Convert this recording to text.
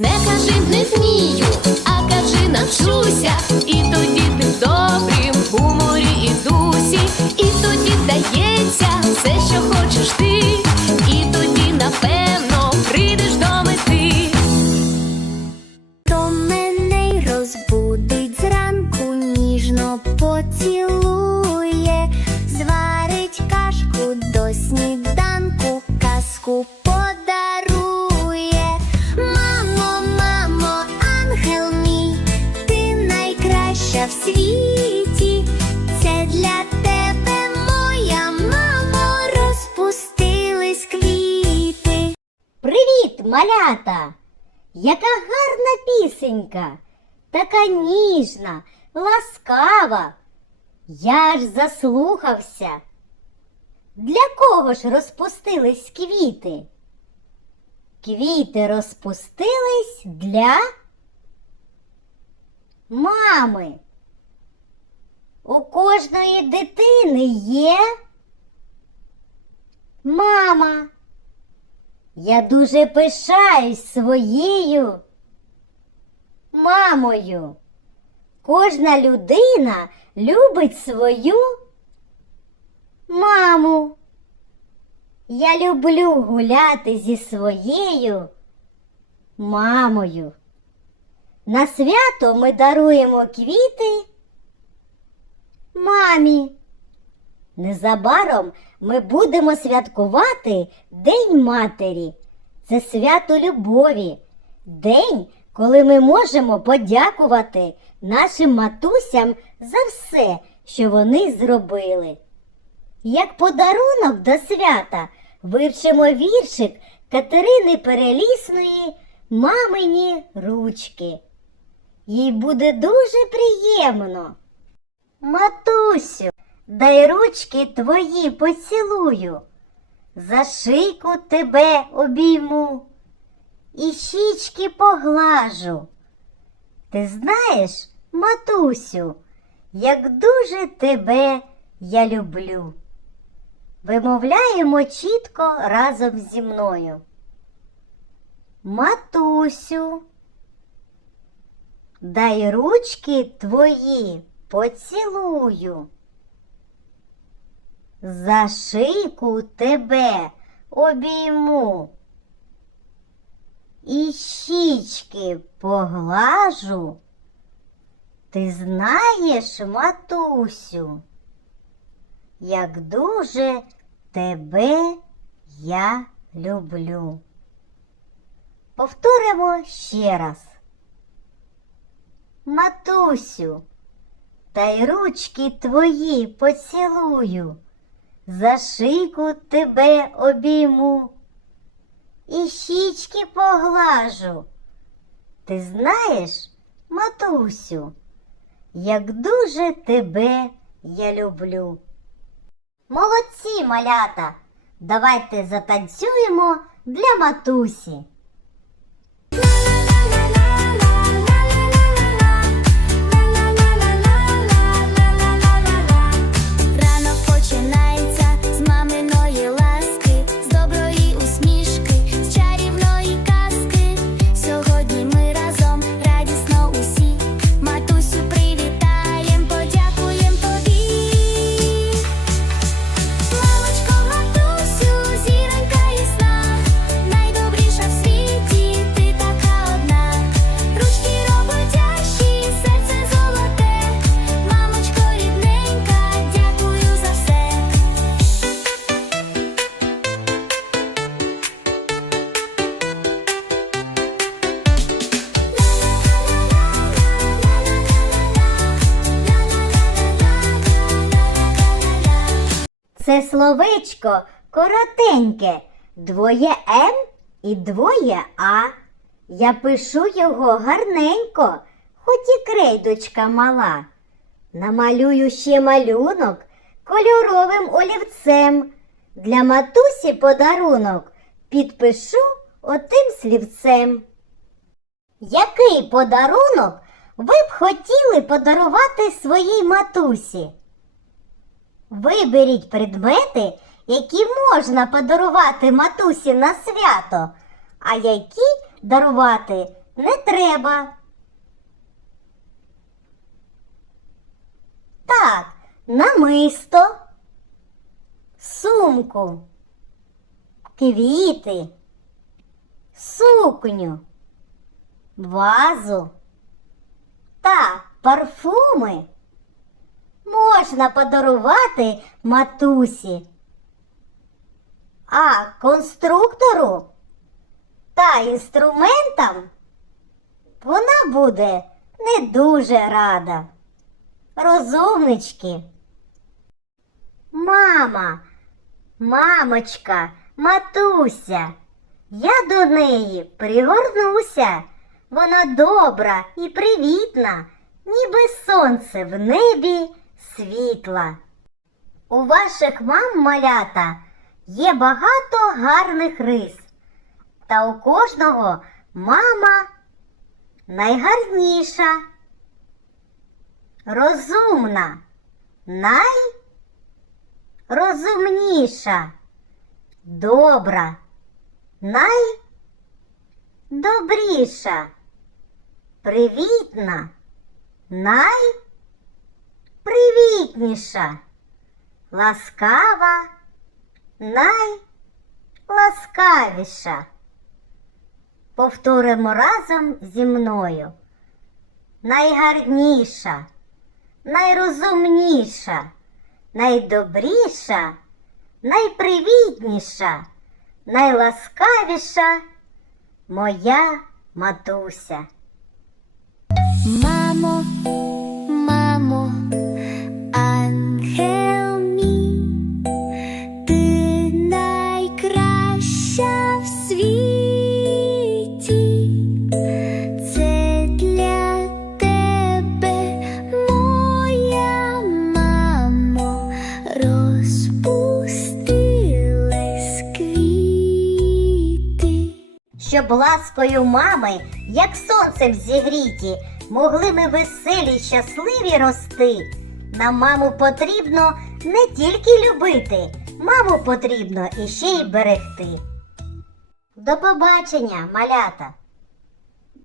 Не кажи не вмію, а кажи навчуся. І тоді ти в добрім гуморі і дусі, і тоді вдається все, що хочеш ти, в світі. Це для тебе, моя мамо, розпустились квіти. Привіт, малята! Яка гарна пісенька, така ніжна, ласкава. Я ж заслухався. Для кого ж розпустились квіти? Квіти розпустились для мами. У кожної дитини є мама. Я дуже пишаюсь своєю мамою. Кожна людина любить свою маму. Я люблю гуляти зі своєю мамою. На свято ми даруємо квіти мамі. Незабаром ми будемо святкувати День Матері. Це свято любові, день, коли ми можемо подякувати нашим матусям за все, що вони зробили. Як подарунок до свята вивчимо віршик Катерини Перелісної Мамині ручки. Їй буде дуже приємно. Матусю, дай ручки твої поцілую, за шийку тебе обійму і щічки поглажу. Ти знаєш, матусю, як дуже тебе я люблю. Вимовляємо чітко разом зі мною. Матусю, дай ручки твої поцілую. За шийку тебе обійму. І щічки поглажу. Ти знаєш, матусю, як дуже тебе я люблю. Повторимо ще раз. Матусю, та й ручки твої поцілую, за шийку тебе обійму і щічки поглажу. Ти знаєш, матусю, як дуже тебе я люблю. Молодці, малята! Давайте затанцюємо для матусі. Словечко коротеньке, двоє М і двоє А. Я пишу його гарненько, хоч і крейдочка мала. Намалюю ще малюнок кольоровим олівцем. Для матусі подарунок підпишу отим слівцем. Який подарунок ви б хотіли подарувати своїй матусі? Виберіть предмети, які можна подарувати матусі на свято, а які дарувати не треба. Так, намисто, сумку, квіти, сукню, вазу та парфуми можна подарувати матусі. А конструктору та інструментам вона буде не дуже рада. Розумнички. Мама, мамочка, матуся, я до неї пригорнуся. Вона добра і привітна, ніби сонце в небі світла. У ваших мам малята є багато гарних рис. Та у кожного мама найгарніша, розумна, найрозумніша, добра, найдобріша, привітна, найпривітніша, ласкава, найласкавіша. Повторимо разом зі мною. Найгарніша, найрозумніша, найдобріша, найпривітніша, найласкавіша моя матуся. Мамо, ласкою мами, як сонцем зігріті, могли ми веселі щасливі рости. Нам маму потрібно не тільки любити, маму потрібно іще й берегти. До побачення, малята!